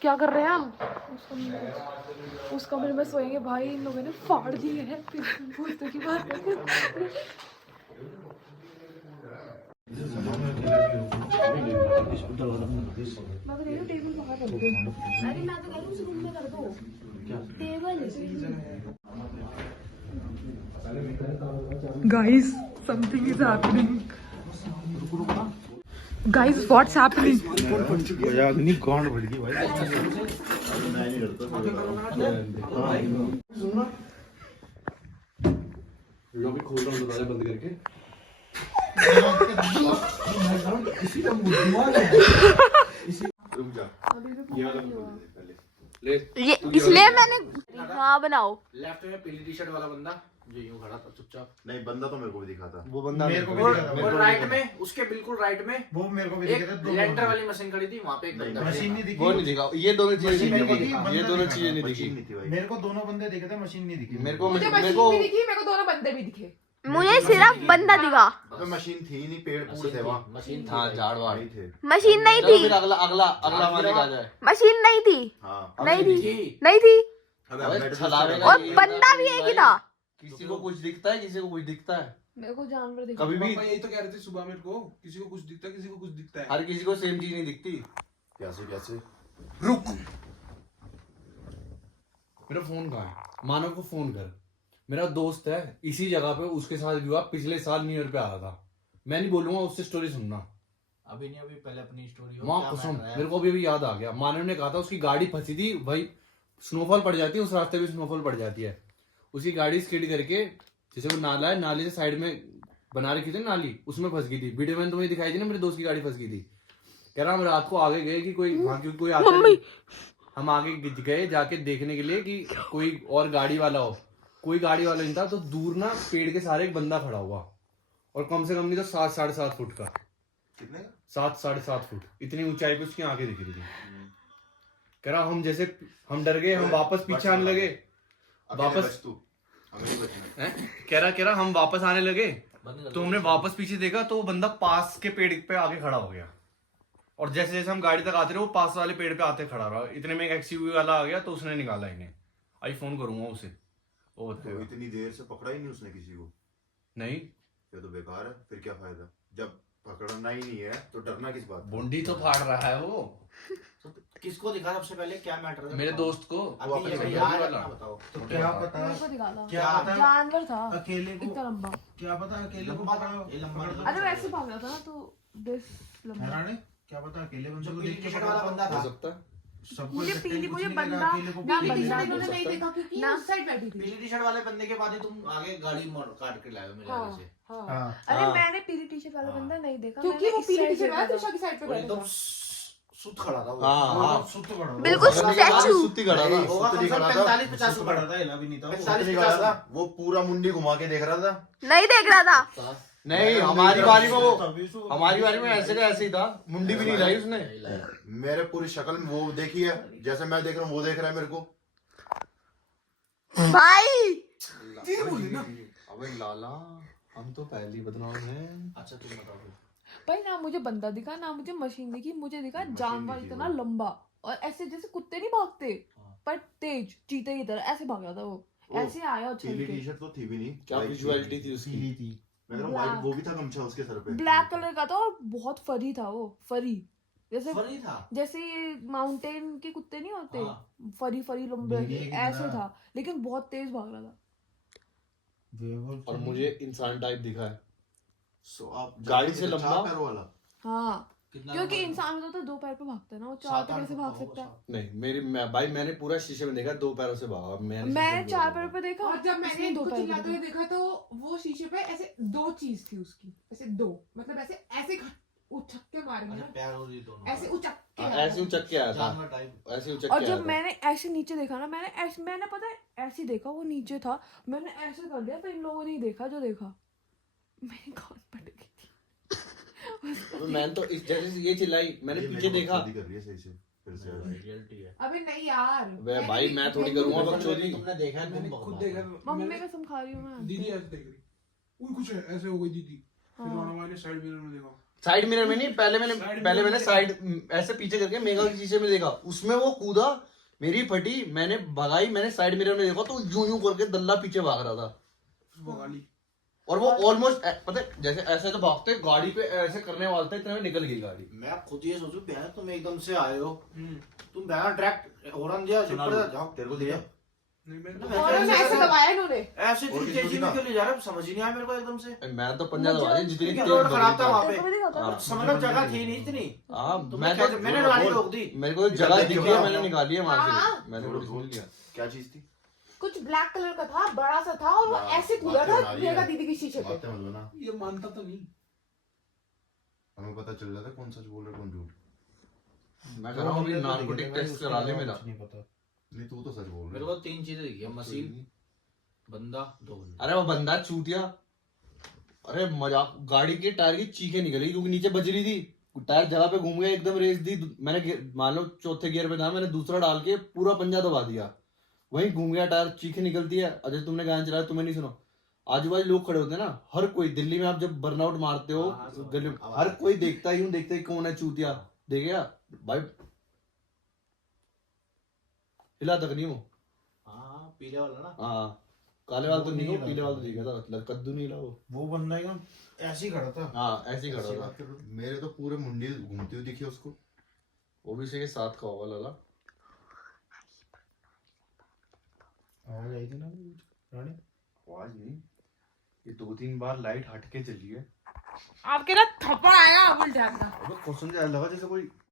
क्या कर रहे हैं हम? उस कमरे में सोएंगे भाई। इन लोगों ने फाड़ दिए हैं पूछते की बात है। मैं तो टेबल बाहर रख दो। अरे मैं तो कह रही हूँ उस रूम में कर दो table. Guys something is happening. Guys what's happening? मजाक नहीं, गांड फट गई भाई। लॉबी खोल रहा हूँ दरवाजा बंद करके। रुक जा। ये इसलिए मैंने हाँ बनाओ। लेफ्ट में पीली टी शर्ट वाला बंदा जो यूं खड़ा था चुपचाप। नहीं, बंदा तो मेरे को भी दिखा था। वो बंदा मेरे को भी दिखा था। और राइट में, उसके बिल्कुल राइट में वो मेरे को भी दिखा था। लेंटर वाली मशीन खड़ी थी, वहाँ पे एक बंदा। मशीन नहीं दिखी। वो नहीं दिखा। ये दोनों चीजें नहीं दिखी। ये दोनों चीजें नहीं मशीन दिखी। नहीं थी भाई। मेरे को दोनों बंदे दिखे थे, मशीन नहीं दिखी। मेरे को मुझे मशीन भी दिखी, मेरे को दोनों बंदे भी दिखे। मुझे सिर्फ बंदा दिखा। तो मशीन थी नहीं, पेड़ पूड़ थे वहाँ। मशीन थी। हाँ, झाड़ वाड़ नहीं थे। मशीन नहीं चलो थी। फिर अगला अगला अगला मालिक आ जाए। मशीन नहीं थी। हाँ। नहीं थी। थी। नहीं थी। अबे छलावे का और बंदा भी एक ही था। किसी को कुछ दिखता है, किसी को कुछ दिखता है। मेरे को जानवर दिखा। कभी भी यही तो कह रहे थे सुबह मेरे को, किसी को कुछ दिखता है, किसी को कुछ दिखता है। हर किसी को सेम चीज नहीं दिखती। कैसे कैसे? रुक, मेरा फोन कहाँ है? मानव को फोन कर। मेरा दोस्त है इसी जगह पे, उसके साथ भी हुआ पिछले साल न्यू ईयर पे आया था। मैं नहीं बोलूंगा, उससे स्टोरी सुनना। अभी नहीं, अभी पहले अपनी स्टोरी हो। वहाँ कसम मेरे को अभी याद आ गया। मानव ने कहा था उसकी गाड़ी फंसी थी भाई, स्नोफॉल पड़ जाती है उस रास्ते पे, स्नोफॉल पड़ जाती है। उसकी गाड़ी स्किड करके, जैसे वो नाला है, नाले से साइड में बना रखी थी नाली, उसमें फंस गई थी। वीडियो में तुम्हें दिखाई थी ना, मेरे दोस्त की गाड़ी फंस गई थी। कह रहा हम रात को आगे गए कि कोई वहाँ क्योंकि कोई आता नहीं, हम आगे गए जाके देखने के लिए कि कोई और गाड़ी वाला हो। कोई गाड़ी वाला नहीं था, तो दूर ना पेड़ के सारे एक बंदा खड़ा हुआ, और कम से कम नहीं तो 7 साढ़े 7 फुट का। कितने? 7 साढ़े 7 फुट इतनी ऊंचाई पे उसकी आंखें दिख रही थी। कह रहा हम जैसे हम डर गए, हम वापस पीछे आने लगे। वापस कह रहा हम वापस आने लगे, तो हमने वापस पीछे देखा तो वो बंदा पास के पेड़ पे आके खड़ा हो गया। और जैसे जैसे हम गाड़ी तक आते रहे, वो पास वाले पेड़ पे आते खड़ा रहा। इतने में एक एक्सयूवी वाला आ गया, तो उसने निकाला इन्हें। आई फोन करूंगा उसे, वो तो इतनी देर से पकड़ा ही नहीं उसने किसी को। नहीं ये तो बेकार है, फिर क्या फायदा जब पकड़ना ही नहीं है, तो डरना किस बात? बूंदी तो फाड़ रहा है वो। तो किसको दिखा सबसे पहले, क्या मैटर है? मेरे दोस्त को। अभी ये अपने यार वाला। अपना बताओ। तो क्या पता, मेरे को दिखा था। क्या पता जानवर था अकेले इतना को, लंबा। क्या पता अकेले को लंबा था, पकड़ा- ये लंबा पकड़- था। अरे वैसे भाग रहा था ना, तो दिस लंबा। हैरान है, क्या पता अकेले बंदे जो को पीली देख के टी-शर्ट पकड़ा वाला बंदा हो। था। हो सकता है। सबको मुझे देखते पीली, कुछ मुझे नहीं लगा, बंदा अकेले को ना पीली बंदा टी-शर्ट इन्होंने वाले- नहीं देखा क्योंकि ना- उस साइड बैठी थी। पीली टी शर्ट वाले बंदे के बाद ही तुम आगे गाड़ी मोड़ काट के लाए हो मेरे हाँ, घर से। हाँ। हाँ। अरे हाँ। मैंने पीली टी शर्ट वाला बंदा नहीं देखा, क्योंकि मैंने वो इस पीली साइड टी-शर्ट वाला देखा त्रिशा की साइड पे और खड़ा एकदम था। सुत खड़ा था वो। हाँ। सुत खड़ा था। बिल्कुल सुत्ती स्टैचू। सुत्ती खड़ा था। होगा कम से कम 45-50 सुत खड़ा था, हिला भी नहीं था वो। 45-50 था वो, पूरा मुंडी घुमा के देख रहा था। नहीं देख रहा था। नहीं, हमारी बारी में वो, तभी सो- हमारी बारी में ऐसे का ऐसे ही था। मुंडी भी नहीं लाई उसने। मेरे पूरी शक्ल में वो देखी है, जैसे मैं देख रहा हूँ वो देख रहा है मेरे को। भाई अबे लाला, हम तो पहली बदनाम हैं। अच्छा तुम बताओ। भाई ना मुझे बंदा दिखा, ना मुझे मशीन दिखी। मुझे दिखा जानवर दिखी इतना वो। लंबा, और ऐसे जैसे कुत्ते नहीं भागते, पर तेज चीते की तरह ऐसे भाग रहा था वो। ओ, ऐसे आया और चल पीली के। टी शर्ट तो थी भी नहीं। क्या White विजुअलिटी थी उसकी। पीली थी। मैं कह रहा हूँ white, वो भी था गमछा उसके सर पे। ब्लैक कलर का था और बहुत फरी था वो। फरी जैसे फनी था। जैसे माउंटेन के कुत्ते नहीं होते, हाँ। फरी फरी लंबे भेड़िए की ऐसे तरह। था, लेकिन बहुत तेज भाग रहा था। Werewolf और था। मुझे इंसान टाइप दिखा है। So, आप गाड़ी से चार लंबा? पैरों वाला। हाँ, कितना क्योंकि लंबा? इंसान तो दो पैर पे भागता है ना, वो चार पे कैसे भाग सकता है? नहीं, भाई मैंने पूरा शीशे में देखा, 2 पैरों से भागा। मैंने 4 पैरों पे देखा, और जब मैंने इसने इनको 2 पैरों चिल्लाते पे हुए देखा तो वो शीशे पे ऐसे 2 चीज थी उसकी, ऐसे 2 मतलब ऐसे ऐसे उछक के मारेंगे अच्छा ना, पैर और ये दोनों ऐसे उछक के हाँ, आया ऐसे था। उचक के आया था। जानवर टाइप। ऐसे उचक और के आया जब था। मैंने ऐसे नीचे देखा ना, मैंने पता है ऐसे देखा, वो नीचे था, मैंने ऐसे कर दिया, तो इन लोगों ने ही देखा जो देखा। मेरी कान पट गई थी। अबे मैंने तो जैसे ये चिल्लाई, मैंने ये पीछे मेरे को देखा। शादी कर रही है सही से, फिर से आ रही है। रियलिटी है। अबे नहीं यार, वे भाई मैं थोड़ी करूंगा बकचोदी। तुमने देखा है, मैंने तुम खुद बहुत देखा। मम्मी मैंने- कसम खा रही हूँ मैं। दीदी ऐसे देख रही, उई कुछ है ऐसे हो गई दीदी। फिर हाँ। रोना वाले साइड मिरर में देखा, साइड मिरर में नहीं, पहले मैंने साइड ऐसे पीछे करके मेगा के शीशे में देखा, उसमें वो कूदा, मेरी फटी, मैंने भगाई, मैंने साइड मिरर में देखा तो यूं यूं करके दल्ला पीछे भाग रहा था। उसको गाली और वो ऑलमोस्ट पता है जैसे ऐसे तो भागते, गाड़ी पे ऐसे करने वाला था, इतने में निकल गई गाड़ी। मैं खुद ये सोचू बहन तुम एकदम से आए हो, तुम बहन डायरेक्ट हॉर्न दिया जिप पर जाओ तेरे को दिया नहीं मैं तो और उन्होंने ऐसे दबाया इन्होंने। ऐसे और इतनी किसको तेजी में दिखा? क्यों ले जा रहा है समझ ही नहीं आया मेरे को एकदम से। मैं तो पंजा दबा दी जितनी क्योंकि तेज रोड दौड़ी खराब था थी। वहाँ पे, तेरे को नहीं होता? हाँ, समझ जगह थी नहीं इतनी। हाँ तो मैं तो मैंने गाड़ी रोक दी। मेरे को जगह देख दिख के गया, भागा। मैंने निकाली है वहां हाँ। से, मैंने बोल, कुछ बोल। नहीं किया। क्या चीज थी? कुछ ब्लैक कलर का था, बड़ा सा था, और वो वाह, ऐसे कूदा बातें था बना रही है। मेगा दीदी की शीशे पे। बातें मत बना, ये मानता तो नहीं। हमें पता चल जाता है कौन सच बोल रहा है कौन झूठ। मैं कह रहा हूँ अभी नार्कोटिक टेस्ट करा ले मेरा। नहीं पता। नहीं तू तो सच बोल मेरे रहा को 3 चीजें दिखी है, मशीन, बंदा, 2 बंदे। अरे वो बंदा चूतिया, अरे मजाक, गाड़ी के टायर की चीखें निकली क्योंकि नीचे बज रही थी, टायर जगह पे घूम गया, एकदम रेस दी, मैंने मान लो चौथे गियर पे था, मैंने दूसरा डाल के पूरा पंजा दबा दिया, वहीं घूम गया टायर, चीखें निकलती है। अजय तुमने गाना चलाया, तुम्हें नहीं सुनो, आजू बाजू लोग खड़े होते हैं ना, हर कोई दिल्ली में आप जब बर्नआउट मारते हो हाँ, हाँ, गली में, आवाज हर आती कोई देखता ही देखता ही कौन है चूतिया, देखेगा भाई, हिला तक नहीं हो। हाँ पीले वाला ना। हाँ काले वाला तो वो नहीं हो, नहीं पीले हिला वाला तो दिखा था, मतलब कद्दू नहीं हिला वो। बंदा एकदम ऐसे ही खड़ा था। हाँ ऐसे ही खड़ा ऐसी था, बात कर रहे हो? मेरे तो पूरे मुंडी घूमती हुई दिखी उसको। वो भी इसी के साथ का होगा लाला। आवाज आई थी ना रानी। आवाज नहीं, ये 2-3 बार लाइट हट के चली है। आपके ना थप्पड़ आया अमूल जान का। अबे क्वेश्चन क्या लगा जैसे कोई